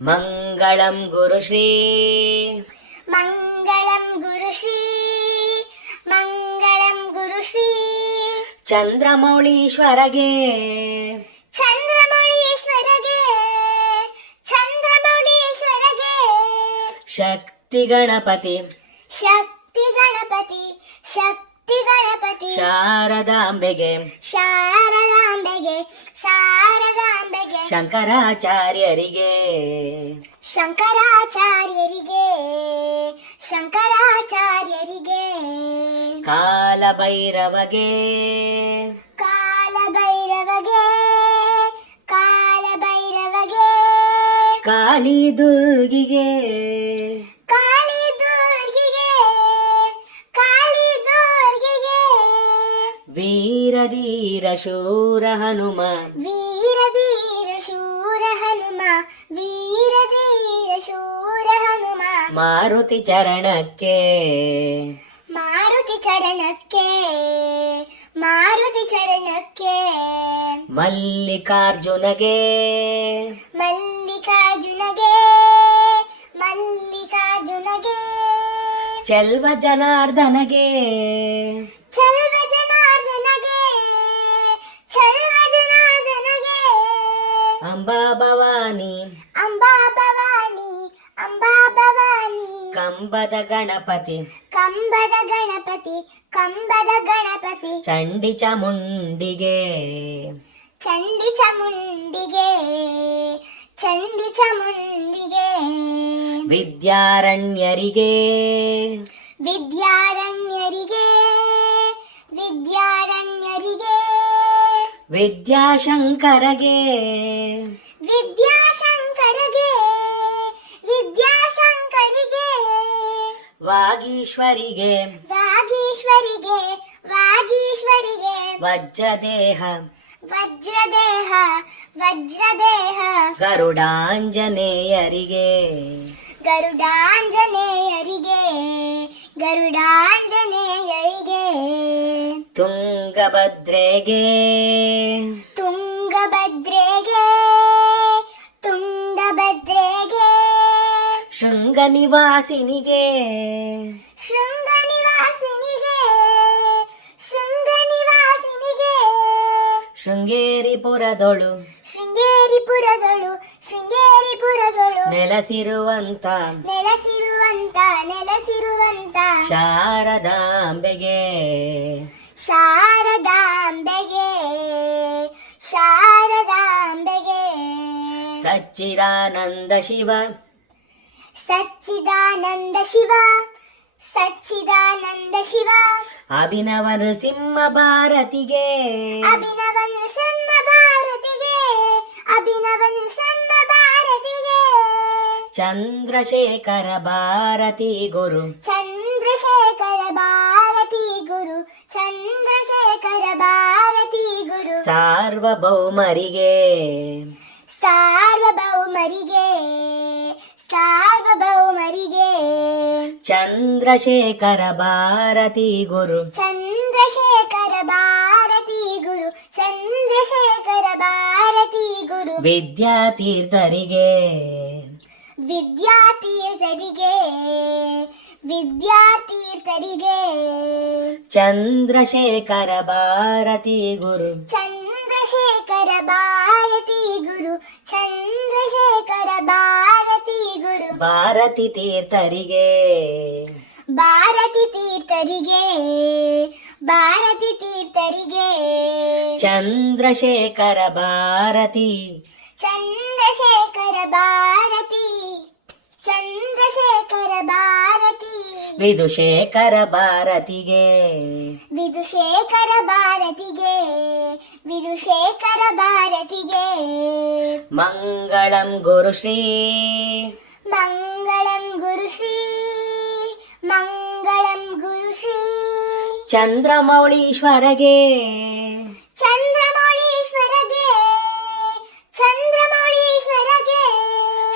ಮಂಗಳಂ ಗುರುಶ್ರೀ ಮಂಗಳಂ ಗುರುಶ್ರೀ ಮಂಗಳಂ ಗುರುಶ್ರೀ ಚಂದ್ರಮೌಳೀಶ್ವರಗೆ ಚಂದ್ರಮೌಳೀಶ್ವರಗೆ ಚಂದ್ರಮೌಳೀಶ್ವರಗೆ ಶಕ್ತಿ ಗಣಪತಿ ಶಕ್ತಿ ಗಣಪತಿ ಶಕ್ತಿ ಗಣಪತಿ ಶಾರದಾಂಬೆಗೆ ಶಾರದಾಂಬೆಗೆ ಶಾರದಾಂಬೆಗೆ ಶಂಕರಾಚಾರ್ಯರಿಗೆ ಶಂಕರಾಚಾರ್ಯರಿಗೆ ಶಂಕರಾಚಾರ್ಯರಿಗೆ ಕಾಲಭೈರವಗೆ ಕಾಲಭೈರವಗೆ ಕಾಲಭೈರವಗೆ ಕಾಳಿ ದುರ್ಗಿಗೆ ಕಾಳಿ ದುರ್ಗಿಗೆ ಕಾಳಿ ದುರ್ಗಿಗೆ ವೀರಧೀರ ಶೂರ ಹನುಮ ವೀರಧೀರ ಶೂರ ಹನುಮ ವೀರಧೀರ ಶೂರ ಹನುಮ ಮಾರುತಿ ಚರಣಕ್ಕೆ ಮಾರುತಿ ಚರಣಕ್ಕೆ ಮಾರುತಿ ಚರಣಕ್ಕೆ ಮಲ್ಲಿಕಾರ್ಜುನಗೆ ಮಲ್ಲಿಕಾರ್ಜುನಗೆ ಮಲ್ಲಿಕಾರ್ಜುನಗೆ ಚೆಲ್ವ ಜನಾರ್ದನಗೆ ಚಲ್ವ ಜನಾರ್ದನಗೆ ಚಲ್ವ ಜನಾರ್ದನಗೆ ಅಂಬಾ ಭವಾನಿ ಅಂಬಾ ಭವಾನಿ ಅಂಬಾ ಭವಾನಿ ಕಂಬದ ಗಣಪತಿ ಕಂಬದ ಗಣಪತಿ ಕಂಬದ ಗಣಪತಿ ಚಂಡಿ ಚಾಮುಂಡಿಗೆ ಚಂಡಿ ಚಾಮುಂಡಿಗೆ ಚಂಡಿ ಚಾಮುಂಡಿಗೆ ವಿದ್ಯಾರಣ್ಯರಿಗೆ ವಿದ್ಯಾರಣ್ಯರಿಗೆ ವಿದ್ಯಾರಣ್ಯರಿಗೆ ವಿದ್ಯಾಶಂಕರಗೆ ವಿದ್ಯಾಶಂಕರಗೆ ವಿದ್ಯಾಶಂಕರಿಗೆ ವಾಗೀಶ್ವರಿಗೆ ವಾಗೀಶ್ವರಿಗೆ ವಾಗೀಶ್ವರಿಗೆ ವಜ್ರದೇಹ ವಜ್ರದೇಹ ವಜ್ರದೇಹ ಗರುಡಾಂಜನೇಯರಿಗೆ ಗರುಡಾಂಜನೇಯರಿಗೆ ಗರುಡಾಂಜನೇಯರಿಗೆ ತುಂಗಭದ್ರೆಗೆ ತುಂಗಭದ್ರೆಗೆ ತುಂಗಭದ್ರೆಗೆ ಶೃಂಗ ನಿವಾಸಿನಿಗೆ ಶೃಂಗನಿವಾಸಿನಿಗೆ ಶೃಂಗನಿವಾಸಿನಿಗೆ ಶೃಂಗೇರಿಪುರದೊಳು ಶೃಂಗೇರಿಪುರದಳು ಶೃಂಗೇರಿಪುರದಳು ನೆಲೆಸಿರುವಂತ ನೆಲೆಸಿರುವಂತ ನೆಲೆಸಿರುವಂತ ಶಾರದಾಂಬೆಗೆ ಶಾರದಾಂಬೆಗೆ ಶಾರದಾಂಬೆಗೆ ಸಚ್ಚಿದಾನಂದ ಶಿವ ಸಚ್ಚಿದಾನಂದ ಶಿವ ಸಚ್ಚಿದಾನಂದ ಶಿವ ಅಭಿನವ ನೃಸಿಂಹ ಭಾರತಿಗೆ ಅಭಿನವ ನೃಸಿಂಹ ಭಾರತಿಗೆ ಅಭಿನವ ನೃಸಿಂಹ ಭಾರತಿಗೆ ಚಂದ್ರಶೇಖರ ಭಾರತಿ ಗುರು ಚಂದ್ರಶೇಖರ ಭಾರತಿ ಗುರು ಚಂದ್ರಶೇಖರ ಭಾರತಿ ಗುರು ಸಾರ್ವಭೌಮರಿಗೆ ಸಾರ್ವಭೌಮರಿಗೆ ಸಾರ್ವಭೌಮರಿಗೆ ಚಂದ್ರಶೇಖರ ಭಾರತಿ ಗುರು ಚಂದ್ರಶೇಖರ ಭಾರತಿ ಗುರು ಚಂದ್ರಶೇಖರ ಭಾರತಿ ಗುರು ವಿದ್ಯಾತೀರ್ಥರಿಗೆ ವಿದ್ಯಾತೀರ್ಥರಿಗೆ ವಿದ್ಯಾತೀರ್ಥರಿಗೆ ಚಂದ್ರಶೇಖರ ಭಾರತಿ ಗುರು ಚಂದ್ರಶೇಖರ ಭಾರತಿ ಗುರು ಚಂದ್ರಶೇಖರ ಭಾರತಿ ಗುರು ಭಾರತಿ ತೀರ್ಥರಿಗೆ ಭಾರತಿ ತೀರ್ಥರಿಗೆ ಭಾರತಿ ತೀರ್ಥರಿಗೆ ಚಂದ್ರಶೇಖರ ಭಾರತಿ ಚಂದ್ರಶೇಖರ ಭಾರತಿ ಚಂದ್ರಶೇಖರ ಭಾರತಿ ವಿಧುಶೇಖರ ಭಾರತಿಗೆ ವಿಧುಶೇಖರ ಭಾರತಿಗೆ ವಿಧುಶೇಖರ ಭಾರತಿಗೆ ಮಂಗಳಂ ಗುರುಶ್ರೀ ಮಂಗಳಂ ಗುರುಶ್ರೀ ಮಂಗಳಂ ಗುರುಶ್ರೀ ಚಂದ್ರಮೌಳೀಶ್ವರಗೆ ಚಂದ್ರಮೌಳೀಶ್ವರಗೆ ಚಂದ್ರಮೌಳೀಶ್ವರಗೆ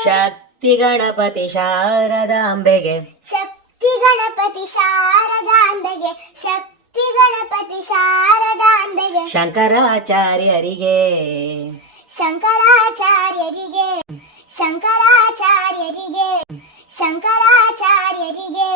ಶಕ್ತಿ ಗಣಪತಿ ಶಾರದಾಂಬೆಗೆ ಶಕ್ತಿ ಗಣಪತಿ ಶಾರದಾಂಬೆಗೆ ಶಕ್ತಿ ಗಣಪತಿ ಶಾರದಾಂಬೆಗೆ ಶಂಕರಾಚಾರ್ಯರಿಗೆ ಶಂಕರಾಚಾರ್ಯರಿಗೆ ಶಂಕರಾಚಾರ್ಯರಿಗೆ ಶಂಕರಾಚಾರ್ಯರಿಗೆ